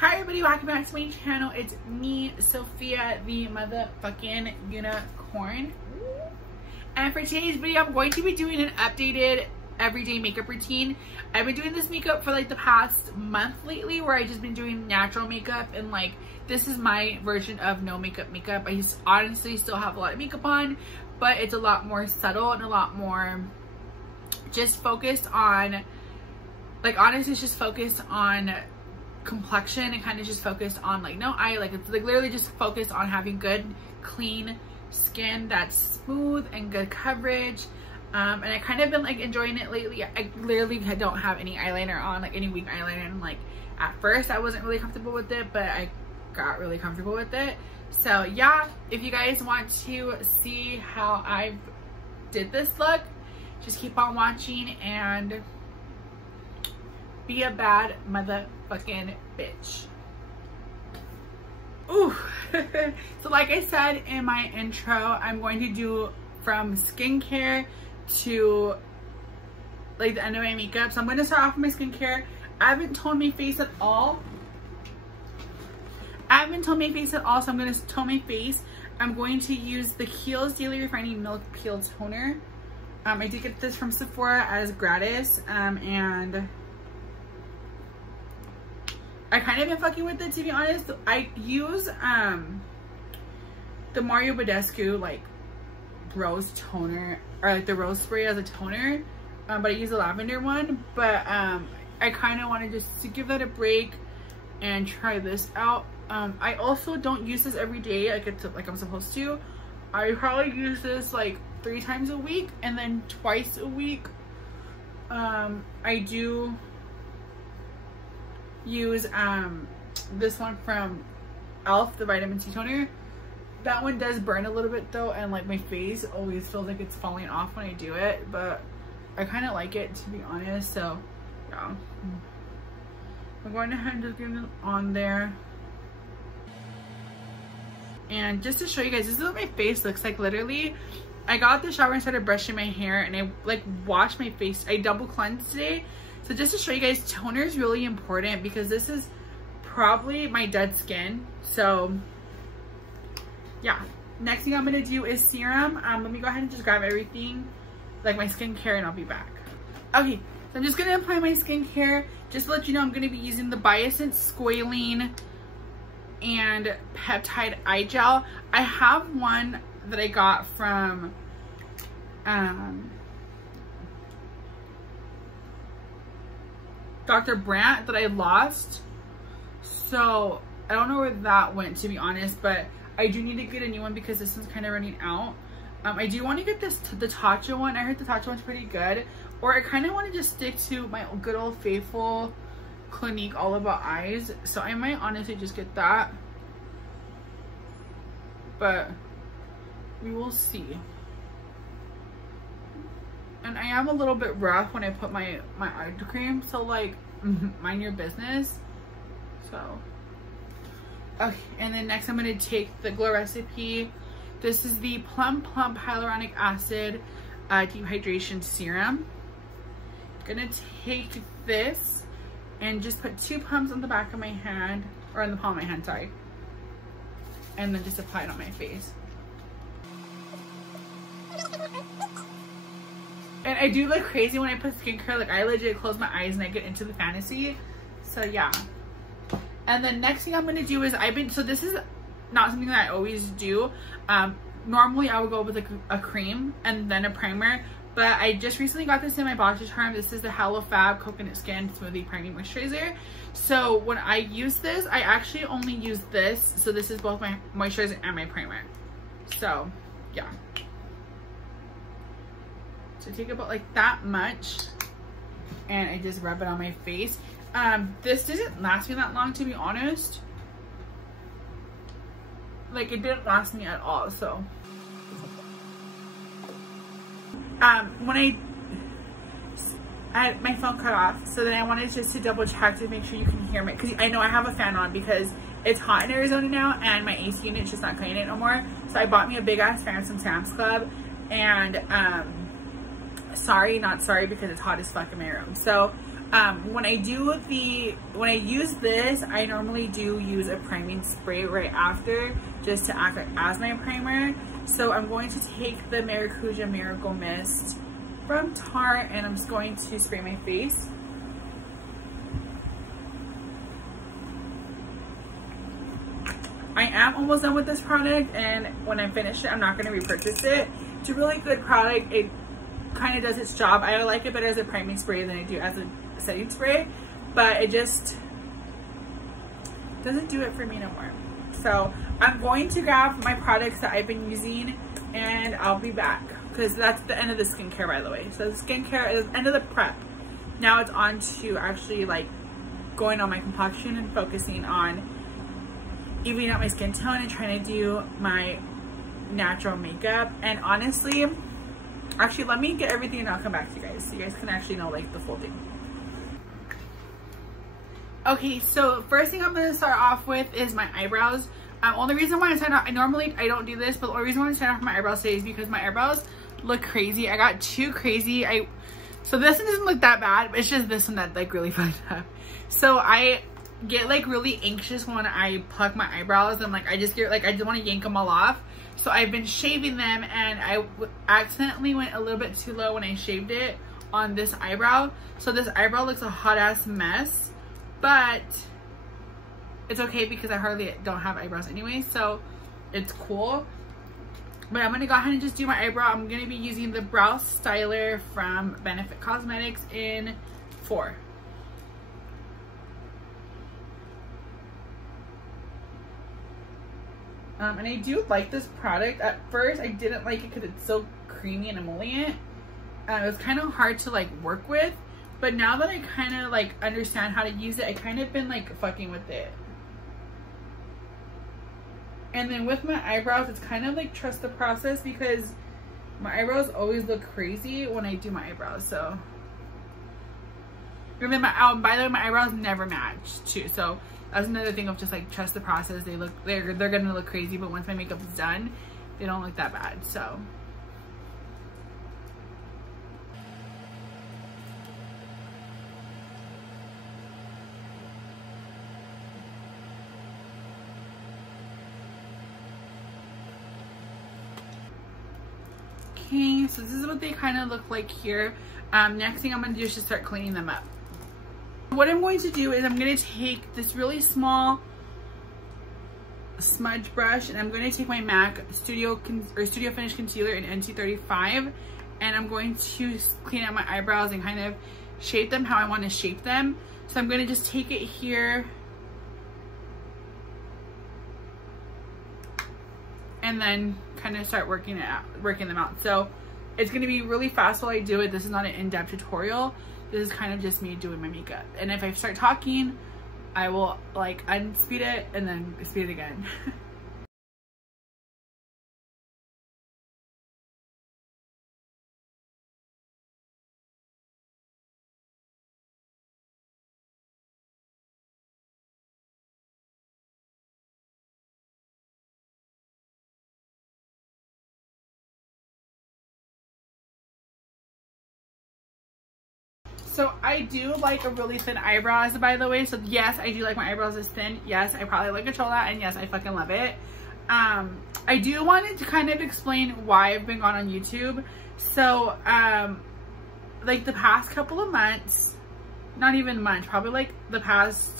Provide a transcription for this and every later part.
Hi everybody, welcome back to my channel. It's me, Sophia, the motherfucking unicorn. And for today's video, I'm going to be doing an updated everyday makeup routine. I've been doing this makeup for like the past month lately, where I've just been doing natural makeup, and like this is my version of no makeup. I honestly still have a lot of makeup on, but it's a lot more subtle and a lot more just focused on, like, honestly it's just focused on complexion and kind of just focused on like no eye, like it's like literally just focused on having good clean skin that's smooth and good coverage. And I kind of been like enjoying it lately. I literally don't have any eyeliner on, like any wing eyeliner, and like at first I wasn't really comfortable with it, but I got really comfortable with it. So yeah, if you guys want to see how I did this look, just keep on watching and be a bad motherfucking bitch. Ooh. So like I said in my intro, I'm going to do from skincare to like the end of my makeup. So I'm going to start off with my skincare. I haven't toned my face at all. So I'm going to tone my face. I'm going to use the Kiehl's Daily Refining Milk Peel Toner. I did get this from Sephora as gratis, and I kind of been fucking with it, to be honest. I use the Mario Badescu like rose toner, or like the rose spray as a toner, but I use the lavender one. But I kind of wanted just to give that a break and try this out. I also don't use this every day like I'm supposed to. I probably use this like 3 times a week, and then twice a week I do use this one from e.l.f., the vitamin C toner. That one does burn a little bit though, and like my face always feels like it's falling off when I do it, but I kind of like it, to be honest. So yeah, I'm going ahead and just get it on there. And just to show you guys, this is what my face looks like. Literally, I got out the shower and started brushing my hair, and I like washed my face. I double cleansed today. So just to show you guys, toner is really important because this is probably my dead skin. So yeah, next thing I'm gonna do is serum. Let me go ahead and just grab everything, like my skincare, and I'll be back. Okay, so I'm just gonna apply my skincare. Just to let you know, I'm gonna be using the Biossance Squalene and Peptide Eye Gel. I have one that I got from Dr. Brandt that I lost, so I don't know where that went, to be honest, but I do need to get a new one because this one's kind of running out. I do want to get the Tatcha one. I heard the Tatcha one's pretty good, or I kind of want to just stick to my good old faithful Clinique All About Eyes, so I might honestly just get that, but we will see. And I am a little bit rough when I put my eye cream, so like mind your business. So okay, and then next I'm going to take the Glow Recipe. This is the Plum Plump Hyaluronic Acid Deep Hydration Serum. I'm going to take this and just put 2 pumps on the back of my hand, or on the palm of my hand, sorry, and then just apply it on my face. And I do look crazy when I put skincare. Like, I legit close my eyes and I get into the fantasy. So yeah. And then next thing I'm going to do is so this is not something that I always do. Normally I would go with a cream and then a primer, but I just recently got this in my Box Charm. This is the Hello Fab Coconut Skin Smoothie Priming Moisturizer. So when I use this, I actually only use this. So this is both my moisturizer and my primer. So yeah. So take about like that much, and I just rub it on my face. This didn't last me that long, to be honest. Like, it didn't last me at all. So when my phone cut off, so then I wanted just to double check to make sure you can hear me, because I know I have a fan on because it's hot in Arizona now and my AC unit's just not cutting it no more. So I bought me a big ass fan from Sam's Club, and sorry, not sorry, because it's hot as fuck in my room. So When I use this, I normally do use a priming spray right after, just to act as my primer. So I'm going to take the Maracuja Miracle Mist from Tarte, and I'm just going to spray my face. I am almost done with this product, and when I finish it, I'm not going to repurchase it. It's a really good product. It kind of does its job. I like it better as a priming spray than I do as a setting spray, but it just doesn't do it for me no more. So I'm going to grab my products that I've been using, and I'll be back, because that's the end of the skincare, by the way. So the skincare is the end of the prep. Now it's on to actually like going on my complexion and focusing on evening out my skin tone and trying to do my natural makeup. And honestly, actually, let me get everything and I'll come back to you guys so you guys can actually know like the full thing. Okay, so first thing I'm going to start off with is my eyebrows. Only reason why I normally don't do this, but the only reason why I start off my eyebrows today is because my eyebrows look crazy. I got too crazy. So this one doesn't look that bad, but it's just this one that like really fucked up. So I get like really anxious when I pluck my eyebrows, and like I just want to yank them all off. So I've been shaving them, and I accidentally went a little bit too low when I shaved it on this eyebrow. So this eyebrow looks a hot ass mess, but it's okay because I hardly don't have eyebrows anyway, so it's cool. But I'm gonna go ahead and just do my eyebrow. I'm gonna be using the Brow Styler from Benefit Cosmetics in 4. And I do like this product. At first, I didn't like it because it's so creamy and emollient. It was kind of hard to like work with. But now that I kind of like understand how to use it, I kind of been like fucking with it. And then with my eyebrows, it's kind of like trust the process, because my eyebrows always look crazy when I do my eyebrows. So, and then by the way, my eyebrows never match too. So that's another thing of just like trust the process. They're gonna look crazy, but once my makeup is done, they don't look that bad. So. Okay, so this is what they kind of look like here. Next thing I'm going to do is just start cleaning them up. What I'm going to do is I'm going to take this really small smudge brush, and I'm going to take my MAC Studio Finish Concealer in NC35, and I'm going to clean out my eyebrows and kind of shape them how I want to shape them. So I'm going to just take it here and then kind of start working them out. So it's going to be really fast while I do it. This is not an in-depth tutorial. This is kind of just me doing my makeup. And if I start talking, I will like unspeed it and then speed it again. So I do like a really thin eyebrows, by the way. So yes, I do like my eyebrows as thin. Yes, I probably like control that, and yes, I fucking love it. I do want to kind of explain why I've been gone on YouTube. So like the past couple of months, not even months, probably like the past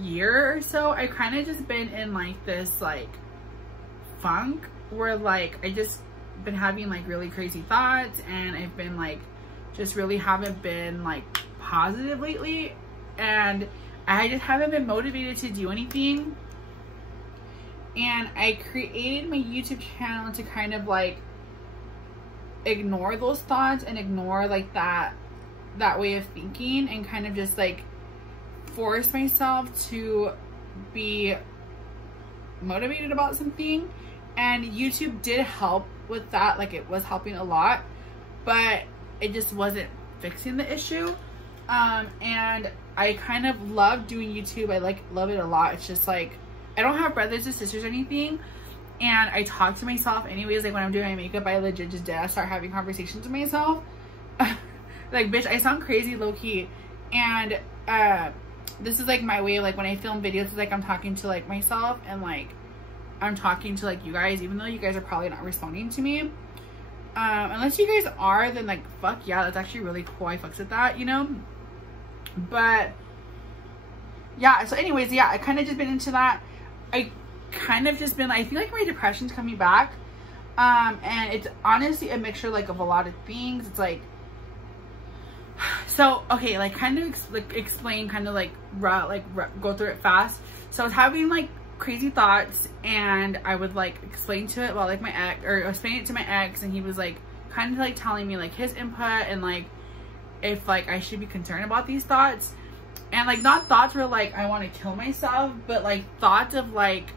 year or so, I kind of just been in like this like funk where like I just been having like really crazy thoughts, and I've been like just really haven't been like positive lately, and I just haven't been motivated to do anything. And I created my YouTube channel to kind of like ignore those thoughts and ignore like that way of thinking, and kind of just like force myself to be motivated about something. And YouTube did help with that. Like it was helping a lot, but it just wasn't fixing the issue. And I kind of love doing YouTube. I love it a lot. It's just like, I don't have brothers or sisters or anything, and I talk to myself anyways. Like when I'm doing my makeup, I legit just start having conversations with myself. Like, bitch, I sound crazy low-key. And this is like my way of, like, when I film videos, it's like I'm talking to like myself, and like I'm talking to like you guys, even though you guys are probably not responding to me. Unless you guys are, then like fuck yeah, that's actually really cool. I fucks with that, you know. But yeah, so anyways, yeah, I kind of just been into that. I kind of just been, I feel like my depression's coming back, and it's honestly a mixture like of a lot of things. It's like, so okay, like kind of explain, kind of like go through it fast. So I was having like crazy thoughts, and I would like explain to it, well, like my ex, or explain it to my ex, and he was like kind of like telling me like his input, and like if like I should be concerned about these thoughts. And like, not thoughts where like I want to kill myself, but like thoughts of like,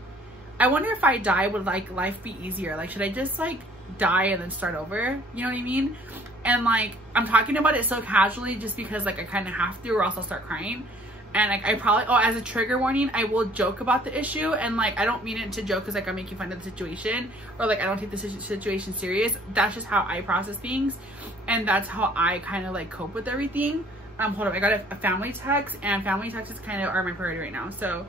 I wonder if I die, would like life be easier? Like, should I just like die and then start over? You know what I mean? And like, I'm talking about it so casually just because like I kind of have to, or else I'll start crying. And like, I probably, oh, as a trigger warning, I will joke about the issue, and like I don't mean it to joke because like I'm making fun of the situation, or like I don't take the situation serious. That's just how I process things, and that's how I kind of like cope with everything. Hold up, I got a family text, and family texts kind of are my priority right now. So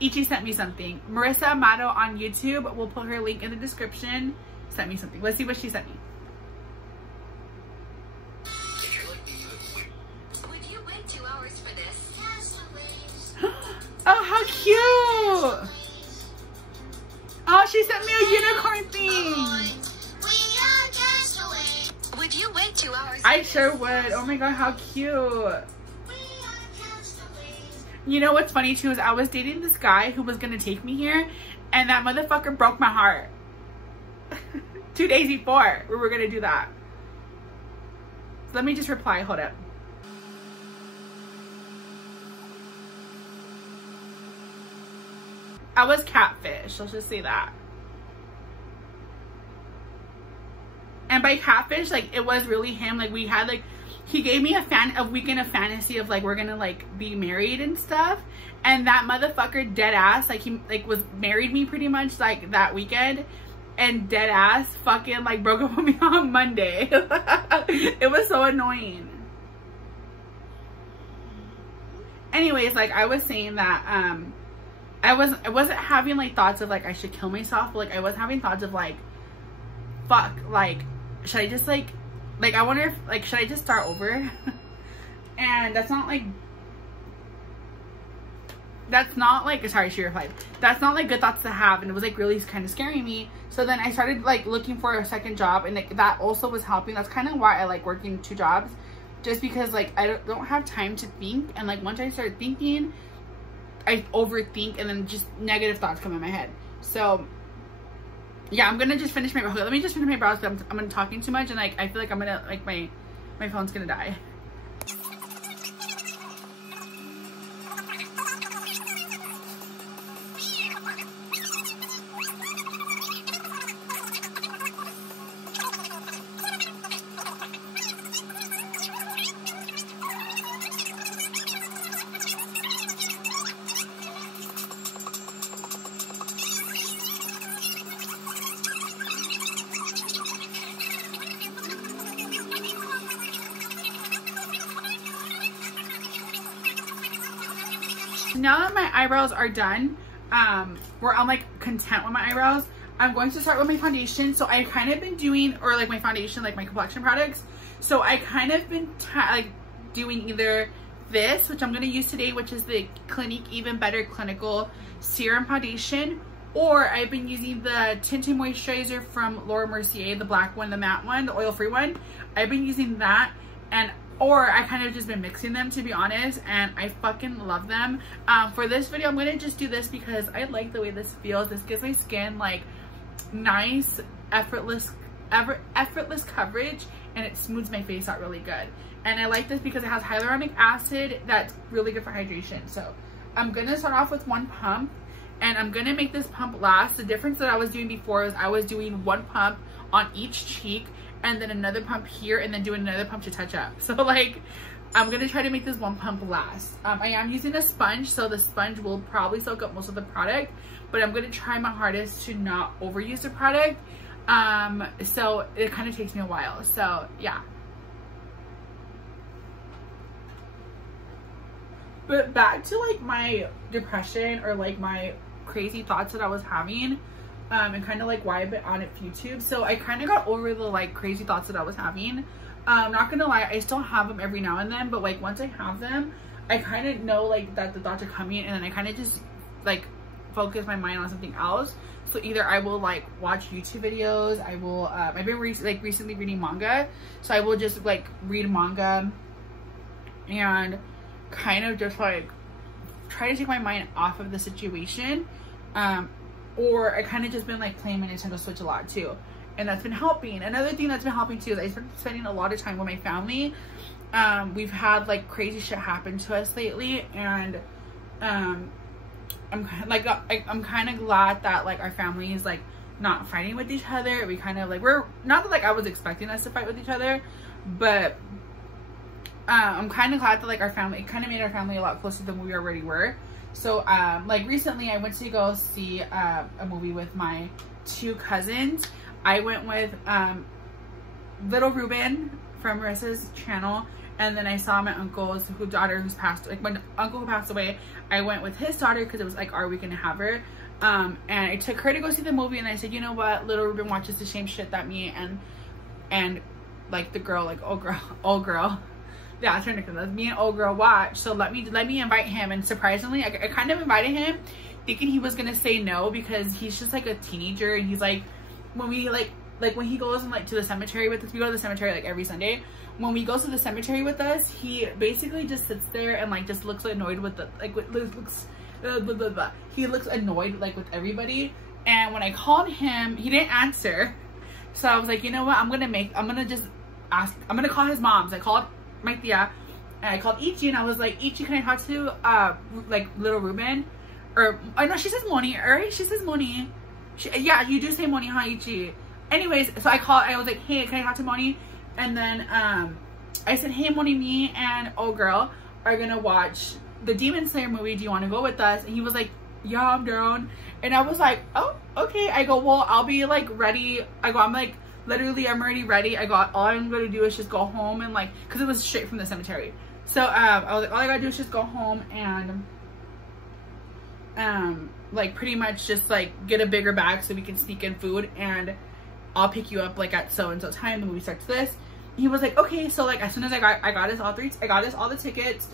Ichi sent me something. Marissa Amato on YouTube, we'll put her link in the description, sent me something. Let's see what she sent me. Would you wait 2 hours for this? Oh, how cute! Oh, she sent me a unicorn thing. Would you wait 2 hours? I sure would. Oh my god, how cute. You know what's funny too is I was dating this guy who was gonna take me here, and that motherfucker broke my heart 2 days before we were gonna do that. So let me just reply. Hold up. I was catfish, let's just say that. And by catfish, like, it was really him. Like, we had like, he gave me a weekend of fantasy of like, we're gonna like be married and stuff. And that motherfucker dead ass, like, he like was married me pretty much like that weekend, and dead ass fucking like broke up with me on Monday. It was so annoying. Anyways, like I was saying that I wasn't having like thoughts of like I should kill myself, but like I was having thoughts of like, fuck, like should I just like I wonder if like, should I just start over? And that's not like, sorry, she replied, that's not like good thoughts to have, and it was like really kind of scaring me. So then I started like looking for a second job, and like that also was helping. That's kind of why I like working 2 jobs, just because like I don't have time to think, and like once I start thinking, I overthink, and then just negative thoughts come in my head. So yeah, I'm gonna just finish my, let me just finish my brows, because I'm talking too much, and like I feel like I'm gonna like my phone's gonna die. Now that my eyebrows are done, where I'm like content with my eyebrows, I'm going to start with my foundation. So I've kind of been doing, or like my foundation, like my complexion products. So I kind of been like doing either this, which I'm going to use today, which is the Clinique Even Better Clinical Serum Foundation, or I've been using the Tinted Moisturizer from Laura Mercier, the black one, the matte one, the oil-free one. I've been using that, and or I kind of just been mixing them, to be honest, and I fucking love them. For this video, I'm gonna just do this because I like the way this feels. This gives my skin like nice, effortless coverage, and it smooths my face out really good. And I like this because it has hyaluronic acid that's really good for hydration. So I'm gonna start off with 1 pump, and I'm gonna make this pump last. The difference that I was doing before is I was doing 1 pump on each cheek, and then another pump here, and then doing another pump to touch up. So like, I'm gonna try to make this 1 pump last. I am using a sponge, so the sponge will probably soak up most of the product, but I'm gonna try my hardest to not overuse the product. So it kind of takes me a while. So yeah. But back to like my depression or like my crazy thoughts that I was having, and kind of like why I've been on it YouTube. So I kind of got over the like crazy thoughts that I was having. Not gonna lie, I still have them every now and then, but like once I have them, I kind of know like that the thoughts are coming, and then I kind of just like focus my mind on something else. So either I will like watch YouTube videos, I will I've been recently reading manga, so I will just like read manga and kind of just like try to take my mind off of the situation, or I kind of just been like playing my Nintendo Switch a lot too, and that's been helping. Another thing that's been helping too is I've been spending a lot of time with my family. We've had like crazy shit happen to us lately, and I'm kind of glad that like our family is like not fighting with each other. We kind of like, we're not that like I was expecting us to fight with each other, but I'm kind of glad that like our family, it kind of made our family a lot closer than we already were. So like recently I went to go see a movie with my 2 cousins. I went with little Ruben from Marissa's channel, and then I saw my uncle's daughter who's passed, like my uncle who passed away. I went with his daughter because it was like, are we gonna have her? And I took her to go see the movie, and I said, you know what, little Ruben watches the same shit that me and like the girl, like old girl, yeah, that's her nickname, that's me and old girl watch. So let me invite him. And surprisingly, I kind of invited him thinking he was gonna say no, because he's just like a teenager, and he's like, when we like when he goes and like to the cemetery with us, we go to the cemetery like every Sunday. When we go to the cemetery with us, he basically just sits there and like just looks annoyed with the like he looks annoyed like with everybody. And when I called him, he didn't answer. So I was like, you know what, I'm gonna call his mom. So I called my tia, and I called Ichi, and I was like, Ichi, can I talk to like little Ruben? Or I know she says Moni, right? She says Moni. Yeah, you do say Moni, huh, Ichi? Anyways, so I was like, hey, can I talk to Moni? And then I said, hey, Moni, me and old girl are gonna watch the Demon Slayer movie. Do you want to go with us? And he was like, yeah, I'm down. And I was like, oh, okay. I go, well, I'll be like ready. I go, I'm like, literally, I'm already ready. I got, all I'm gonna do is just go home and like, cause it was straight from the cemetery. So I was like, all I gotta do is just go home and like pretty much just like get a bigger bag so we can sneak in food, and I'll pick you up like at so and so time. The movie starts this. He was like, okay. So like as soon as I got us all the tickets,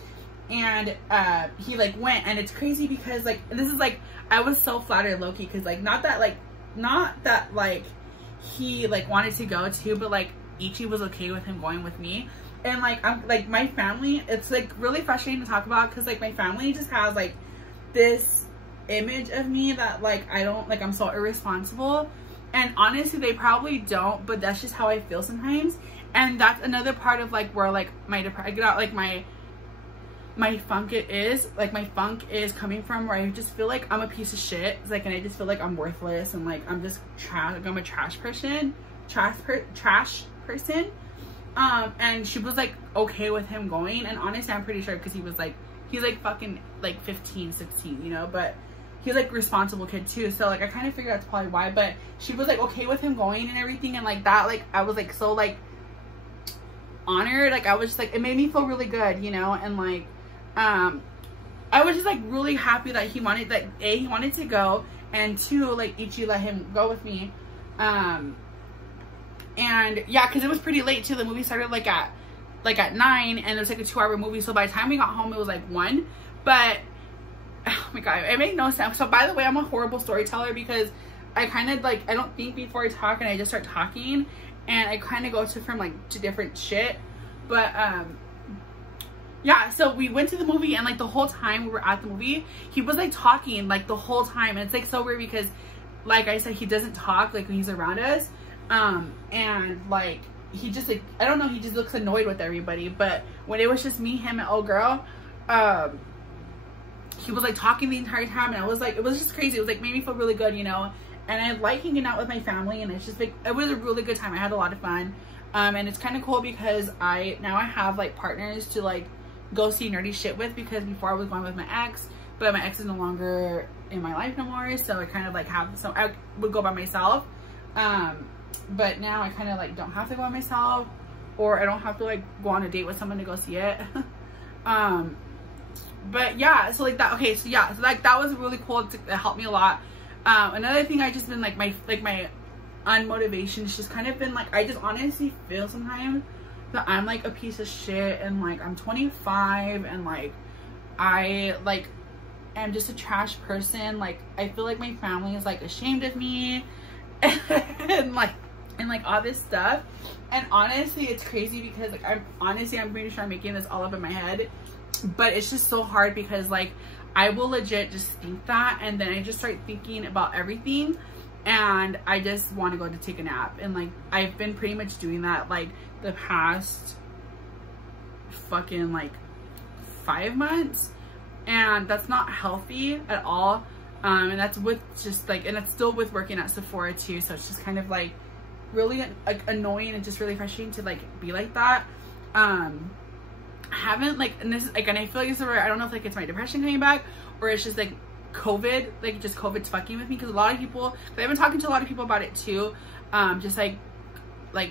and he like went. And it's crazy because like, this is like, I was so flattered low-key, because like not that like he like wanted to go too, but like Ichi was okay with him going with me. And like I'm like, my family, it's like really frustrating to talk about, because like my family just has like this image of me that like I don't like, I'm so irresponsible. And honestly, they probably don't, but that's just how I feel sometimes. And that's another part of like where like my funk is coming from, where I just feel like I'm a piece of shit. It's like, and I just feel like I'm worthless, and like I'm just trash. Like I'm a trash person. And she was like okay with him going. And honestly, I'm pretty sure because he's like fucking like 15, 16, you know, but he's like responsible kid too. So like I kind of figured that's probably why. But she was like okay with him going and everything, and like that, like I was like so like honored. Like I was just like, it made me feel really good, you know. And like I was just like really happy that he wanted, that A, he wanted to go, and 2, like Ichi let him go with me. And yeah, because it was pretty late too. The movie started like at 9, and it was like a 2-hour movie. So by the time we got home, it was like 1. But oh my god, it made no sense. So by the way, I'm a horrible storyteller, because I kind of like, I don't think before I talk, and I just start talking, and I kind of go to different shit. But yeah, so we went to the movie, and like the whole time we were at the movie, he was like talking like the whole time. And it's like so weird, because like I said, he doesn't talk like when he's around us. And like he just like, I don't know, he just looks annoyed with everybody. But when it was just me, him, and old girl, he was like talking the entire time, and I was like, it was just crazy. It was like, made me feel really good, you know. And I like hanging out with my family, and it's just like, it was a really good time. I had a lot of fun. And it's kind of cool because now I have like partners to like go see nerdy shit with, because before I was going with my ex, but my ex is no longer in my life no more. So I kind of like have, so I would go by myself. but now I kind of like don't have to go by myself, or I don't have to like go on a date with someone to go see it. But yeah, so like that, okay, so yeah, so like that was really cool. It helped me a lot. Another thing I just been like my unmotivation has just kind of been like, I just honestly feel sometimes that I'm like a piece of shit, and like I'm 25, and like I like am just a trash person. Like I feel like my family is like ashamed of me and like all this stuff. And honestly, it's crazy because like I'm pretty sure I'm making this all up in my head, but it's just so hard because like I will legit just think that, and then I just start thinking about everything, and I just want to go to take a nap. And like I've been pretty much doing that like the past fucking like 5 months, and that's not healthy at all. And that's with just like, and it's still with working at Sephora too, so it's just kind of like really like annoying and just really frustrating to like be like that. Haven't like, and this is like, and I feel like this is where I don't know if like it's my depression coming back, or it's just like COVID, like just COVID's fucking with me, because a lot of people, I've been talking to a lot of people about it too, just like I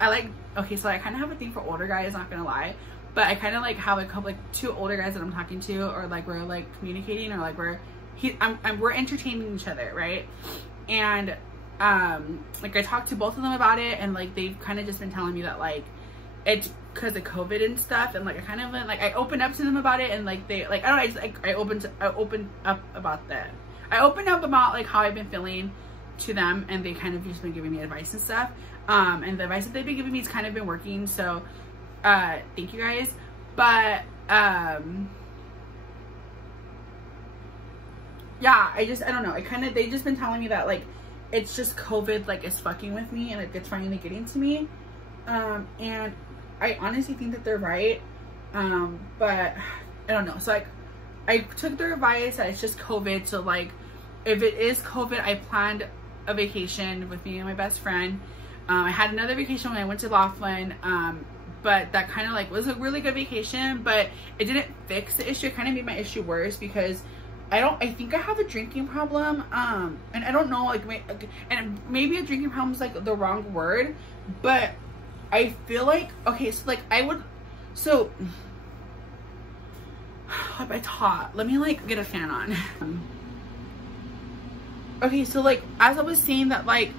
like, okay, so I kind of have a thing for older guys, not gonna lie, but I kind of like have a couple, like 2 older guys that I'm talking to, or like we're like communicating, or like we're entertaining each other, right? And like I talked to both of them about it, and like they've kind of just been telling me that like it's because of COVID and stuff, and like I kind of like I opened up to them about it, and like they like, I don't know, I just like I opened up about that. I opened up about like how I've been feeling to them, and they kind of just been giving me advice and stuff. And the advice that they've been giving me has kind of been working, so thank you guys. But yeah, I don't know, they've just been telling me that like it's just COVID like is fucking with me, and it's finally getting to me. And I honestly think that they're right, but I don't know. So like I took their advice that it's just COVID, so like if it is COVID, I planned a vacation with me and my best friend. I had another vacation when I went to Laughlin, but that kind of like was a really good vacation, but it didn't fix the issue. It kind of made my issue worse, because I think I have a drinking problem, and I don't know, like, and maybe a drinking problem is like the wrong word, but I feel like, okay, so like so it's hot, let me like get a fan on. Okay, so like as I was saying that, like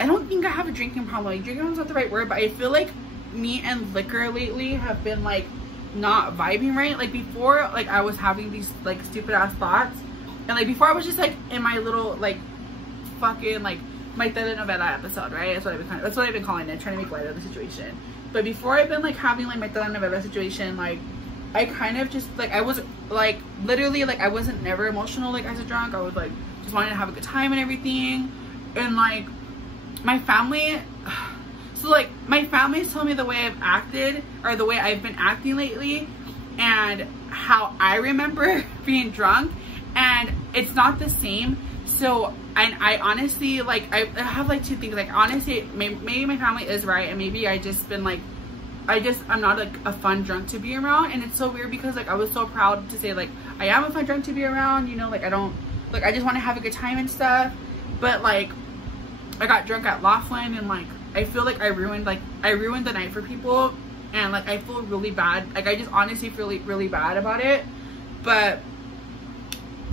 I don't think I have a drinking problem. Like drinking problem's not the right word, but I feel like me and liquor lately have been like not vibing right. Like before, like I was having these like stupid ass thoughts, and like before I was just like in my little like fucking like my telenovela episode, right? That's what I've been calling it, trying to make light of the situation. But before, I've been like having like my telenovela situation, like I kind of just like, I was like literally like I wasn't never emotional like as a drunk. I was like just wanting to have a good time and everything, and like my family, so like my family's told me the way I've acted, or the way I've been acting lately, and how I remember being drunk, and it's not the same. So, and I honestly, like, I have like 2 things, like honestly, maybe my family is right, and maybe I just been like, I'm not like a fun drunk to be around. And it's so weird because like I was so proud to say like I am a fun drunk to be around, you know, like I don't, like I just want to have a good time and stuff. But like I got drunk at Laughlin, and like I feel like I ruined the night for people, and like I feel really bad. Like I just honestly feel really bad about it. But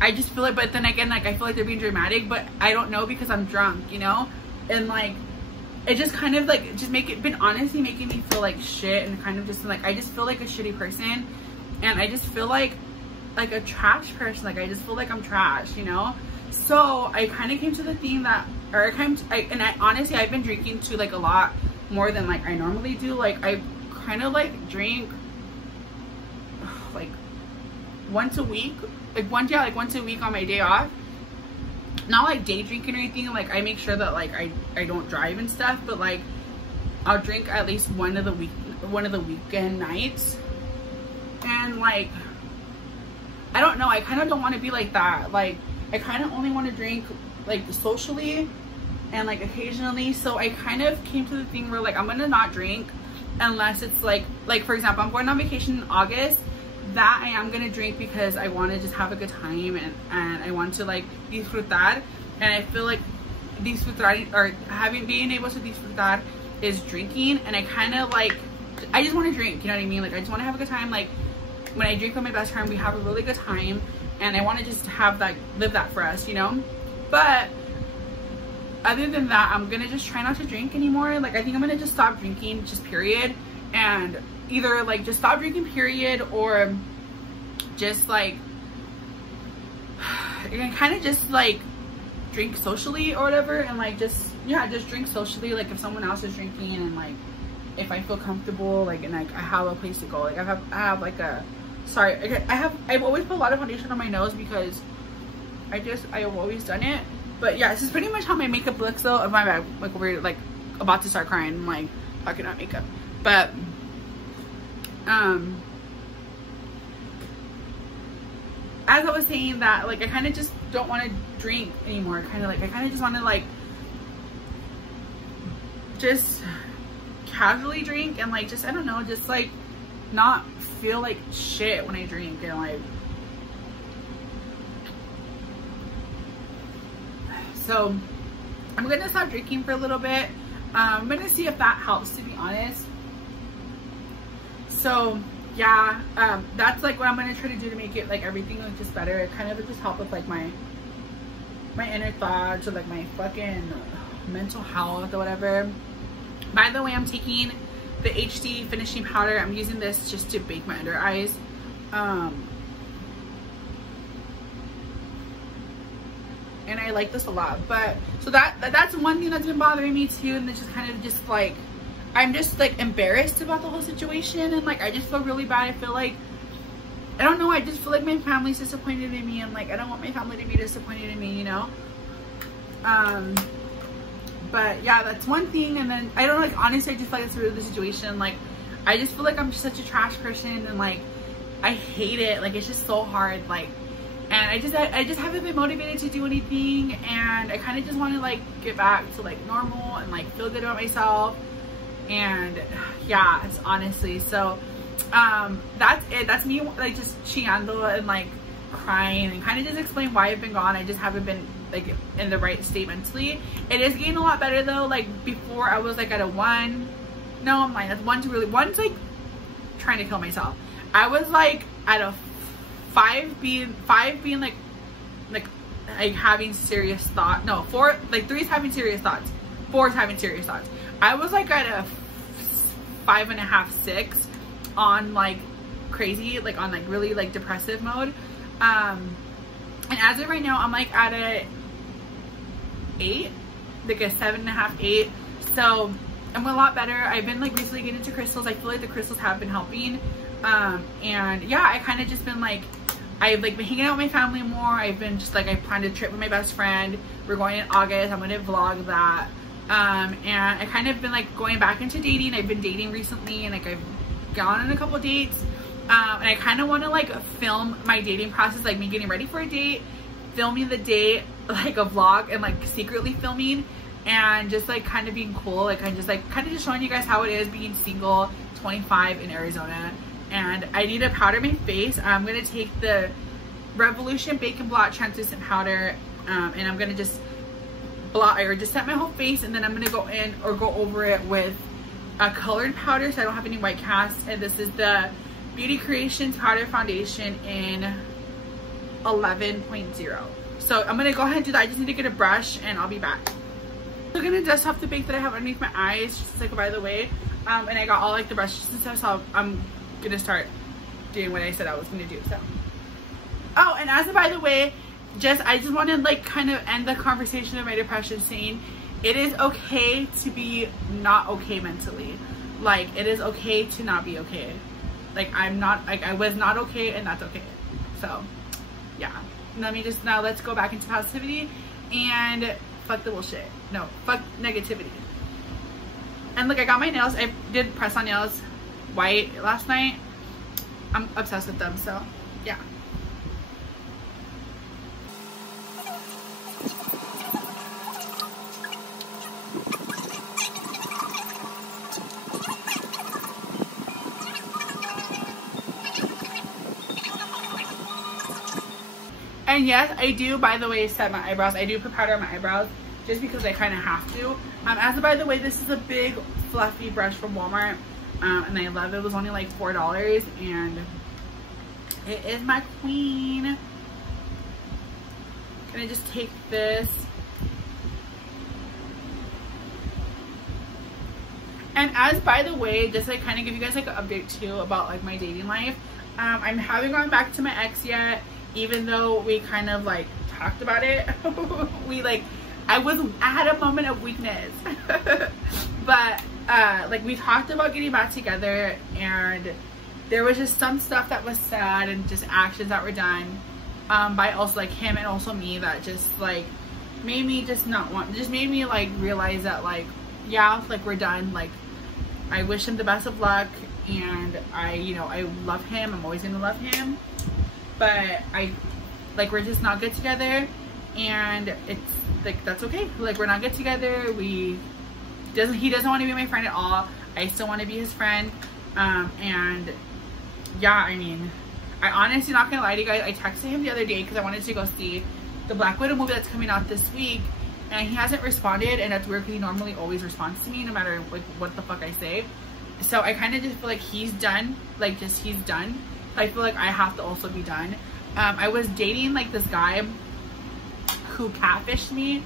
I just feel like, but then again, like I feel like they're being dramatic, but I don't know, because I'm drunk, you know. And like it just kind of like just been honestly making me feel like shit, and kind of just like I just feel like a shitty person, and I just feel like a trash person. Like I just feel like I'm trash, you know. So I kind of came to the theme that, or I honestly, I've been drinking too, like a lot more than like I normally do. Like I kind of like drink like once a week, like once a week on my day off. Not like day drinking or anything. Like I make sure that like I don't drive and stuff, but like I'll drink at least one of the weekend nights. And like I don't know, I kind of don't want to be like that. Like I kind of only want to drink like socially and like occasionally. So I kind of came to the thing where like I'm gonna not drink unless it's like for example, I'm going on vacation in August. That I am gonna drink because I want to just have a good time, and I want to like disfrutar. And I feel like disfrutar, or being able to disfrutar is drinking. And I kind of like, I just want to drink, you know what I mean? Like I just want to have a good time. Like when I drink with my best friend, we have a really good time, and I want to just have that, live that for us, you know? But other than that, I'm gonna just try not to drink anymore. Like I think I'm gonna just stop drinking, just period. And either like just stop drinking period, or just like you're gonna kind of just like drink socially or whatever, and like just, yeah, just drink socially. Like if someone else is drinking, and like if I feel comfortable, like, and like I have a place to go. Like I have like a, sorry, I've always put a lot of foundation on my nose because I've always done it. But yeah, this is pretty much how my makeup looks though. Of my bag, like we're like about to start crying. I'm like talking about makeup, but as I was saying that, like I kind of just don't want to drink anymore. I kind of just want to like just casually drink, and like just, I don't know, just like not feel like shit when I drink. And like, so I'm gonna stop drinking for a little bit. I'm gonna see if that helps, to be honest. So yeah, that's like what I'm gonna try to do to make it like everything like just better. It kind of just help with like my inner thoughts, or like my fucking mental health or whatever. By the way, I'm taking the HD finishing powder. I'm using this just to bake my under eyes. And I like this a lot. But so that's one thing that's been bothering me too. And it's just kind of just like, I'm just like embarrassed about the whole situation, and like I just feel really bad. I feel like, I don't know, I just feel like my family's disappointed in me, and like I don't want my family to be disappointed in me, you know? But yeah, that's one thing. And then I don't know, like honestly, I just feel like it's really the situation. Like I just feel like I'm just such a trash person, and like I hate it. Like it's just so hard. Like, and I just haven't been motivated to do anything, and I kind of just want to like get back to like normal and like feel good about myself. And yeah, it's honestly, so that's it. That's me like just chillando and like crying, and kind of just explain why I've been gone. I just haven't been like in the right state mentally. It is getting a lot better though. Like before I was like at a 1. No, I'm lying. That's 1's really, 1's like trying to kill myself. I was like at a 5 being like having serious thought. No, 4, like 3's having serious thoughts. 4's having serious thoughts. I was like at a 5.5, 6 on like crazy, like on like really like depressive mode. And as of right now, I'm like at a 8, like a 7.5, 8. So I'm a lot better. I've been like recently getting into crystals. I feel like the crystals have been helping. And yeah, I kind of just been like, I've like been hanging out with my family more. I've been just like, I planned a trip with my best friend. We're going in August. I'm gonna vlog that. And I kind of been like going back into dating. I've been dating recently, and like I've gone on a couple dates. And I kind of want to like film my dating process, like me getting ready for a date, filming the date, like a vlog, and like secretly filming, and just like kind of being cool. Like I'm just like kind of just showing you guys how it is being single, 25 in Arizona. And I need to powder my face. I'm gonna take the Revolution Bacon Blot translucent powder, and I'm gonna just blot or just set my whole face, and then I'm gonna go in or go over it with a colored powder so I don't have any white casts. And this is the Beauty Creations powder foundation in 11.0. So I'm gonna go ahead and do that. I just need to get a brush, and I'll be back. I'm gonna dust off the bake that I have underneath my eyes, just like by the way. And I got all like the brushes and stuff, so I'm gonna start doing what I said I was gonna do. So, oh, and as a by the way, I just want to like kind of end the conversation of my depression saying it is okay to be not okay mentally. Like it is okay to not be okay. Like I'm not, like I was not okay, and that's okay. So yeah, now let's go back into positivity and fuck the bullshit. No, fuck negativity. And look, I got my nails, I did press on nails white last night. I'm obsessed with them, so yeah. And yes, I do, by the way, set my eyebrows. I do put powder on my eyebrows. just because I kind of have to. As by the way, this is a big fluffy brush from Walmart, and I love it. It was only like $4, and it is my queen. Can I just take this? And as by the way, just like kind of give you guys like an update too about like my dating life. I haven't gone back to my ex yet, even though we kind of like talked about it. I had a moment of weakness. But like we talked about getting back together, and there was just some stuff that was said and just actions that were done by also like him and also me that just like made me just not want, just made me like realize that like, yeah, like we're done. Like I wish him the best of luck, and I love him. I'm always gonna love him, but we're just not good together, and it's like, that's okay. Like we're not good together. He doesn't want to be my friend at all. I still want to be his friend. And yeah, I mean, I honestly, not gonna lie to you guys, I texted him the other day because I wanted to go see the Black Widow movie that's coming out this week, and he hasn't responded, and that's weird because he normally always responds to me no matter like what the fuck I say. So I kind of just feel like he's done, like just he's done. I feel like I have to also be done. I was dating like this guy who catfished me.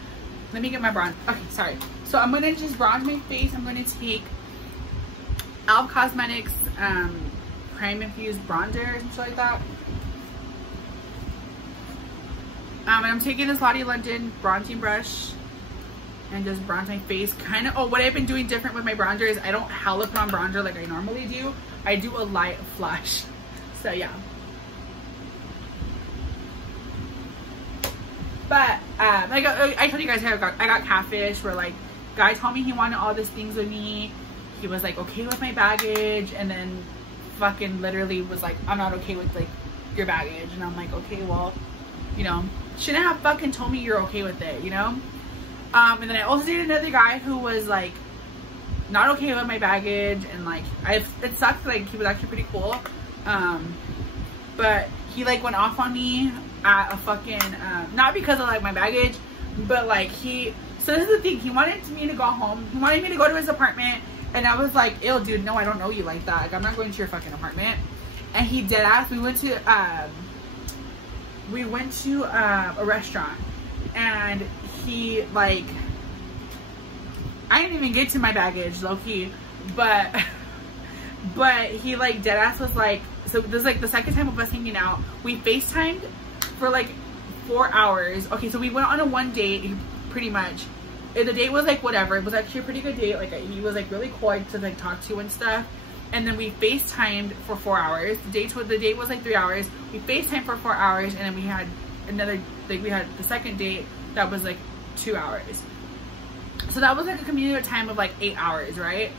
Let me get my bronze. Okay, sorry. So I'm gonna just bronze my face. I'm gonna take e.l.f. Cosmetics Crime Infused Bronzer or something like that. And I'm taking this Lottie London bronzing brush and just bronze my face. Kind of, oh, what I've been doing different with my bronzer is I don't hella put on bronzer like I normally do. I do a light flush. So yeah. But like I told you guys, I got catfish where like guy told me he wanted all these things with me. He was like okay with my baggage, and then fucking literally was like, I'm not okay with like your baggage. And I'm like, okay, well, you know, shouldn't have fucking told me you're okay with it, you know? And then I also dated another guy who was like not okay with my baggage, and like it sucks. Like he was actually pretty cool, but he like went off on me at a fucking not because of like my baggage, but like so this is the thing, he wanted me to go home, he wanted me to go to his apartment, and I was like, ew dude, no, I don't know you like that, like I'm not going to your fucking apartment. And he dead ass, we went to a restaurant, and he like, I didn't even get to my baggage low-key, but he like dead ass was like, so this is like the second time of us hanging out. We FaceTimed for like 4 hours. Okay, so we went on a one date pretty much. And the date was like whatever. It was actually a pretty good date. Like he was like really cool to like talk to and stuff. And then we FaceTimed for 4 hours. The date was like 3 hours. We FaceTimed for 4 hours, and then we had another, like we had the second date that was like 2 hours. So that was like a cumulative time of like 8 hours, right?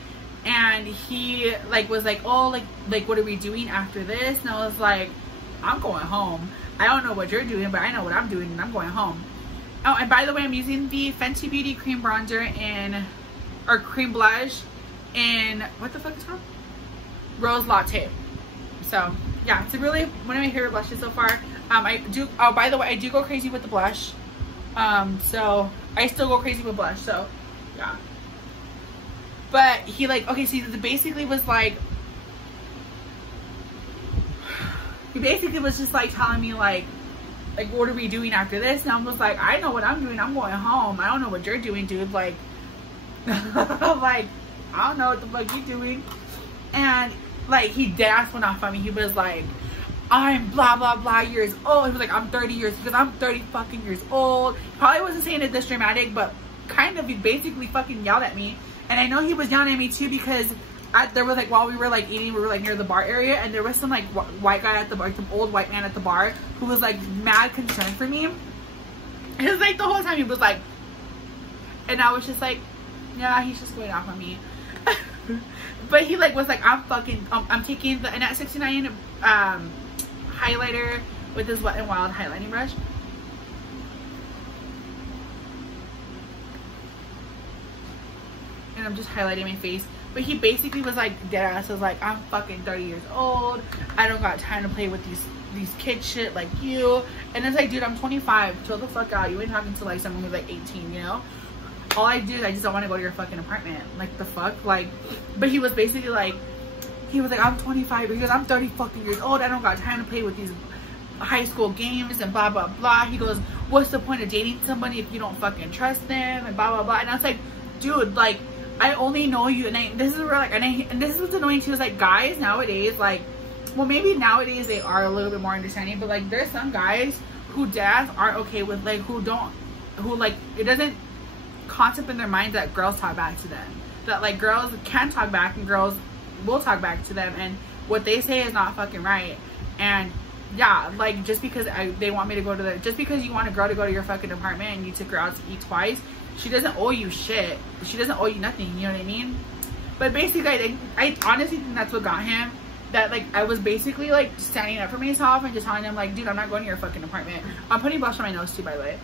And he like was like, oh, like what are we doing after this? And I was like, I'm going home. I don't know what you're doing, but I know what I'm doing, and I'm going home. Oh, and by the way, I'm using the Fenty Beauty cream bronzer or cream blush in, what the fuck is it called? Rose Latte. So yeah, it's really one of my favorite blushes so far. Oh, by the way, I do go crazy with the blush. So I still go crazy with blush, so yeah. But he like, okay, so he basically was like, he basically was just like telling me like what are we doing after this? And I was like, I know what I'm doing, I'm going home. I don't know what you're doing, dude. Like like, I don't know what the fuck you doing. And like he dead ass went off on me. He was like, I'm blah blah blah years old. He was like, I'm 30 years, because I'm 30 fucking years old. Probably wasn't saying it this dramatic, but kind of, he basically fucking yelled at me. And I know he was yelling at me too, because there was like, while we were like eating, we were like near the bar area, and there was some like white guy at the bar, like some old white man at the bar, who was like mad concerned for me. It was like the whole time he was like, and I was just like, yeah, he's just going off on me. But he like was like, I'm taking the Annette 69 highlighter with this Wet n Wild highlighting brush. And I'm just highlighting my face. But he basically was like, dead ass was like, I'm fucking 30 years old. I don't got time to play with these kid shit like you. And it's like, dude, I'm 25. Chill the fuck out. You ain't talking to like someone who's like 18, you know? all I do is I just don't want to go to your fucking apartment. Like, the fuck? Like, but he was basically like, he was like, I'm 25. He goes, I'm 30 fucking years old. I don't got time to play with these high school games and blah, blah, blah. He goes, what's the point of dating somebody if you don't fucking trust them and blah, blah, blah. And I was like, dude, like, I only know you. And this is where, like, and this was annoying too. Is like, guys nowadays, like, well, maybe nowadays they are a little bit more understanding, but like, there's some guys who dads aren't okay with, like, who like, it doesn't concept in their minds that girls talk back to them, that like girls can talk back and girls will talk back to them, and what they say is not fucking right. And yeah, like, just because they want me to go to just because you want a girl to go to your fucking apartment and you took her out to eat twice, she doesn't owe you shit. She doesn't owe you nothing, you know what I mean? But basically, I honestly think that's what got him. That, like, I was basically, like, standing up for myself and just telling him, like, dude, I'm not going to your fucking apartment. I'm putting blush on my nose too, by the way.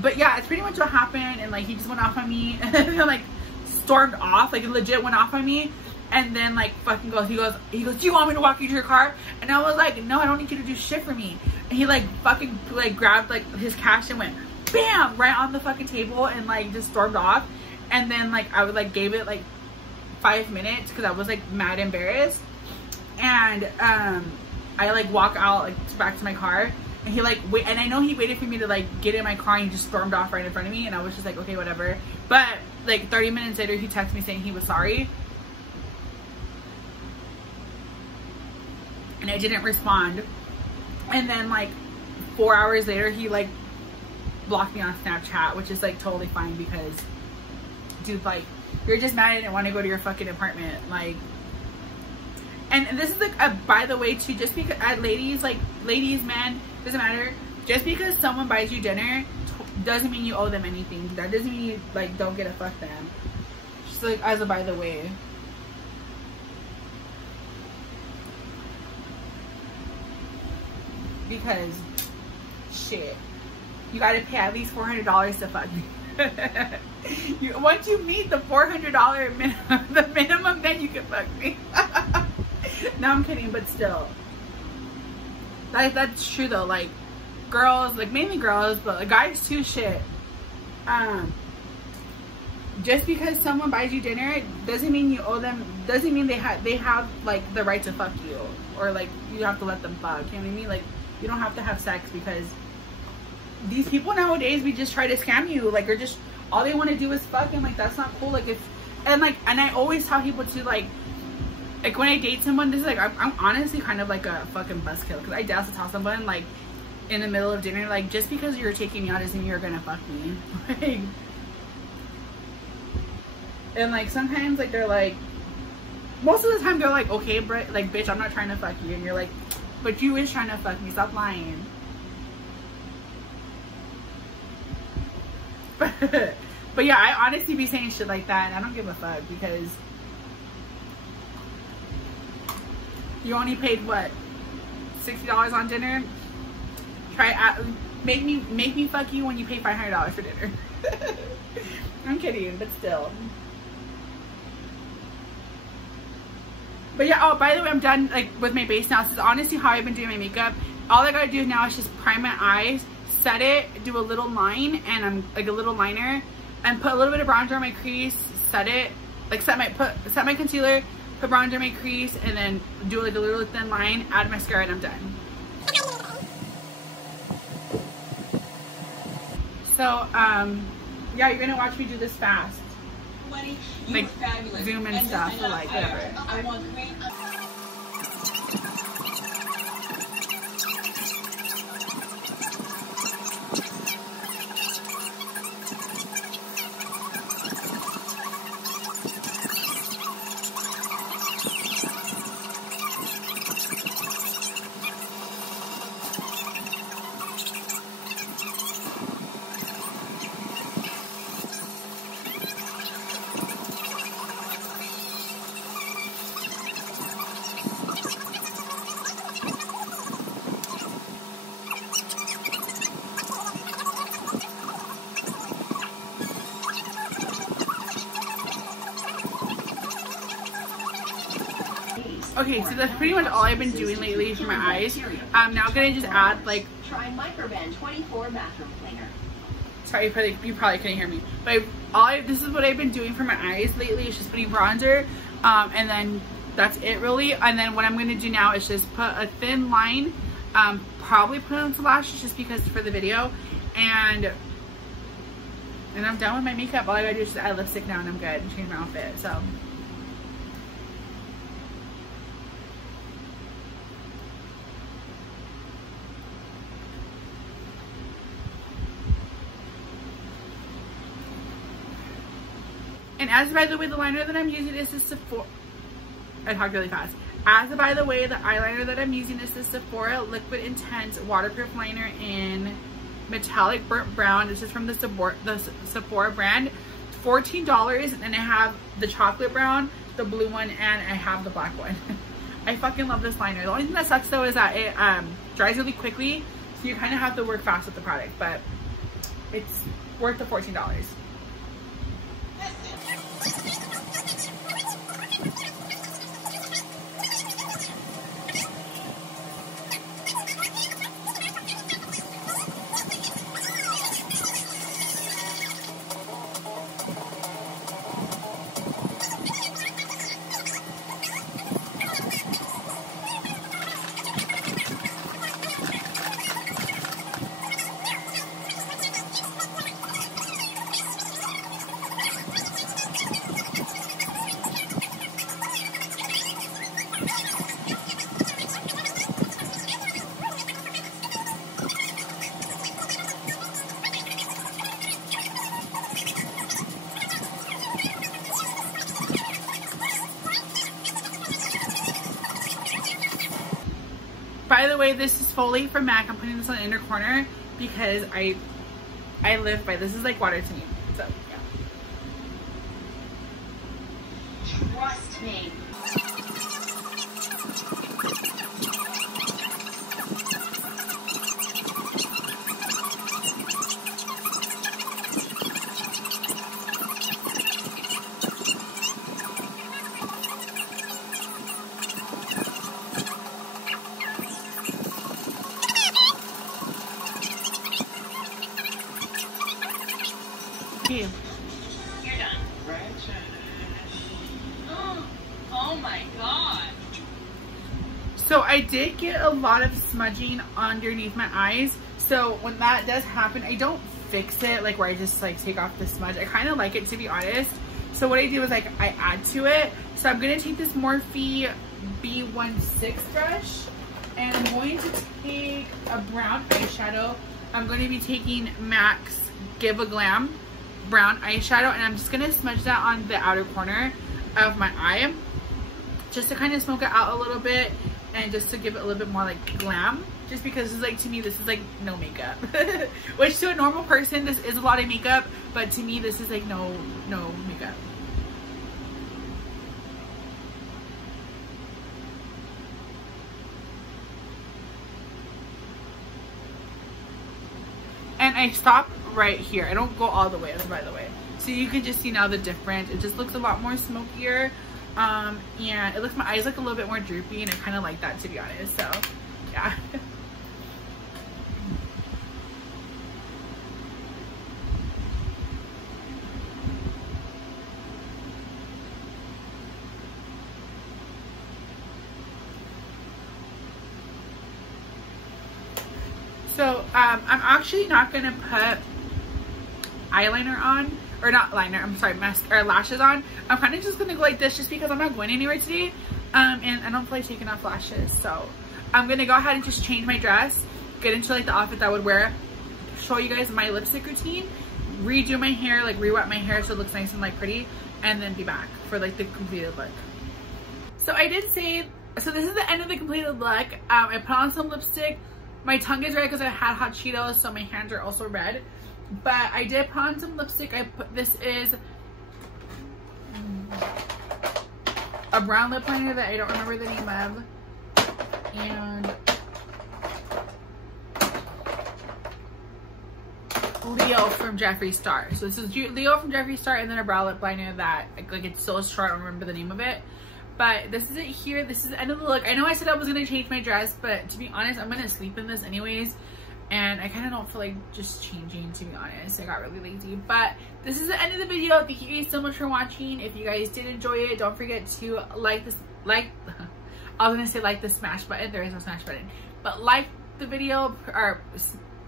But yeah, it's pretty much what happened. And like, he just went off on me and then like stormed off, like legit went off on me. And then like fucking he goes, do you want me to walk you to your car? And I was like, no, I don't need you to do shit for me. And he like fucking like grabbed like his cash and went bam right on the fucking table and like just stormed off. And then like I would like gave it like 5 minutes because I was like mad embarrassed. And I like walk out like back to my car. And he like wait, and I know he waited for me to like get in my car, and he just stormed off right in front of me, and I was just like, okay, whatever. But like 30 minutes later, he texted me saying he was sorry, and I didn't respond. And then like 4 hours later, he like blocked me on Snapchat, which is like totally fine because, dude, like, you're just mad I didn't want to go to your fucking apartment, like. And this is like a, by the way too, just because ladies, men, doesn't matter. Just because someone buys you dinner doesn't mean you owe them anything. That doesn't mean you like don't get a fuck them. Just like as a by the way. Because shit, you gotta pay at least $400 to fuck me. Once you meet the $400 minimum, the minimum, then you can fuck me. No, I'm kidding, but still, that's true though. Like, girls, like mainly girls, but like guys too, shit. Just because someone buys you dinner doesn't mean you owe them, doesn't mean they have like the right to fuck you, or like you have to let them fuck, you know what I mean? Like, you don't have to have sex, because these people nowadays, we just try to scam you, like, or just all they want to do is fuck, and like that's not cool. Like, if and I always tell people to like when I date someone, this is like, I'm honestly kind of like a fucking buzzkill, because I dare to tell someone like in the middle of dinner, like, just because you're taking me out doesn't mean you're gonna fuck me. Like, and like sometimes like they're like, most of the time they're like, okay, like, bitch, I'm not trying to fuck you. And you're like, but you is trying to fuck me, stop lying. But yeah, I honestly be saying shit like that, and I don't give a fuck, because you only paid what, $60 on dinner? Make me fuck you when you pay $500 for dinner. I'm kidding, but still. But yeah, oh, by the way, I'm done like with my base now. This is honestly how I've been doing my makeup. All I gotta do now is just prime my eyes, set it, do a little line, and I'm like a little liner, and put a little bit of bronzer on my crease, set it, like set my concealer, put bronzer on my crease, and then do like a little thin line, add mascara, and I'm done. So, yeah, you're gonna watch me do this fast. Like, zoom and stuff, or like, whatever. I want great. Okay, so that's pretty much all I've been doing lately for my eyes. I'm now gonna just add like, try Microban 24 bathroom cleaner. Sorry, you probably couldn't hear me. But this is what I've been doing for my eyes lately. It's just putting bronzer, and then that's it really. And then what I'm going to do now is just put a thin line, probably put on some lashes just because for the video, and I'm done with my makeup. All I gotta do is just add lipstick now and I'm good, and change my outfit. So and as by the way, the liner that I'm using is the Sephora. I talked really fast. As by the way, the eyeliner that I'm using is the Sephora Liquid Intense Waterproof Liner in Metallic Burnt Brown. This is from the Sephora brand. $14, and then I have the chocolate brown, the blue one, and I have the black one. I fucking love this liner. The only thing that sucks though is that it dries really quickly, so you kind of have to work fast with the product, but it's worth the $14. By the way, this is fully from MAC. I'm putting this on the inner corner because I live by this. Is like water to me. So yeah. Trust me. You're done. Oh my god. So I did get a lot of smudging underneath my eyes. So when that does happen, I don't fix it like where I just like take off the smudge. I kind of like it, to be honest. So what I do is like I add to it. So I'm gonna take this Morphe B16 brush, and I'm going to take a brown eyeshadow. I'm going to be taking MAC's Give a Glam brown eyeshadow, and I'm just gonna smudge that on the outer corner of my eye just to kind of smoke it out a little bit and just to give it a little bit more like glam, just because it's like, to me this is like no makeup. Which to a normal person this is a lot of makeup, but to me this is like no makeup. And I stop right here. I don't go all the way, by the way. So you can just see now the difference. It just looks a lot more smokier. And it looks, my eyes look a little bit more droopy, and I kind of like that, to be honest. So yeah. So I'm actually not gonna put eyeliner on, or not liner, I'm sorry, mascara, lashes on. I'm kind of just gonna go like this just because I'm not going anywhere today, and I don't feel like taking off lashes. So I'm gonna go ahead and just change my dress, get into like the outfit that I would wear, show you guys my lipstick routine, redo my hair, like re-wet my hair so it looks nice and like pretty, and then be back for like the completed look. So I did say, so this is the end of the completed look. I put on some lipstick. My tongue is red because I had hot Cheetos, so my hands are also red. But I did put on some lipstick. This is a brown lip liner that I don't remember the name of. And Leo from Jeffree Star. So this is Leo from Jeffree Star, and then a brow lip liner that like it's so short, I don't remember the name of it. But this is it here. This is the end of the look. I know I said I was gonna change my dress, but to be honest, I'm gonna sleep in this anyways. and I kind of don't feel like just changing, to be honest. I got really lazy, but this is the end of the video. Thank you guys so much for watching. If you guys did enjoy it, don't forget to like this, I was gonna say like the smash button. There is no smash button, but like the video, or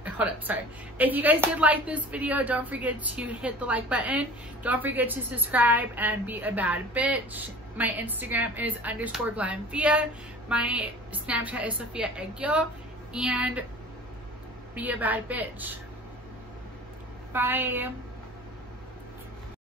hold up, sorry. If you guys did like this video, don't forget to hit the like button. Don't forget to subscribe and be a bad bitch. My Instagram is _Glamphia. My Snapchat is Sophia Egyo. And be a bad bitch. Bye.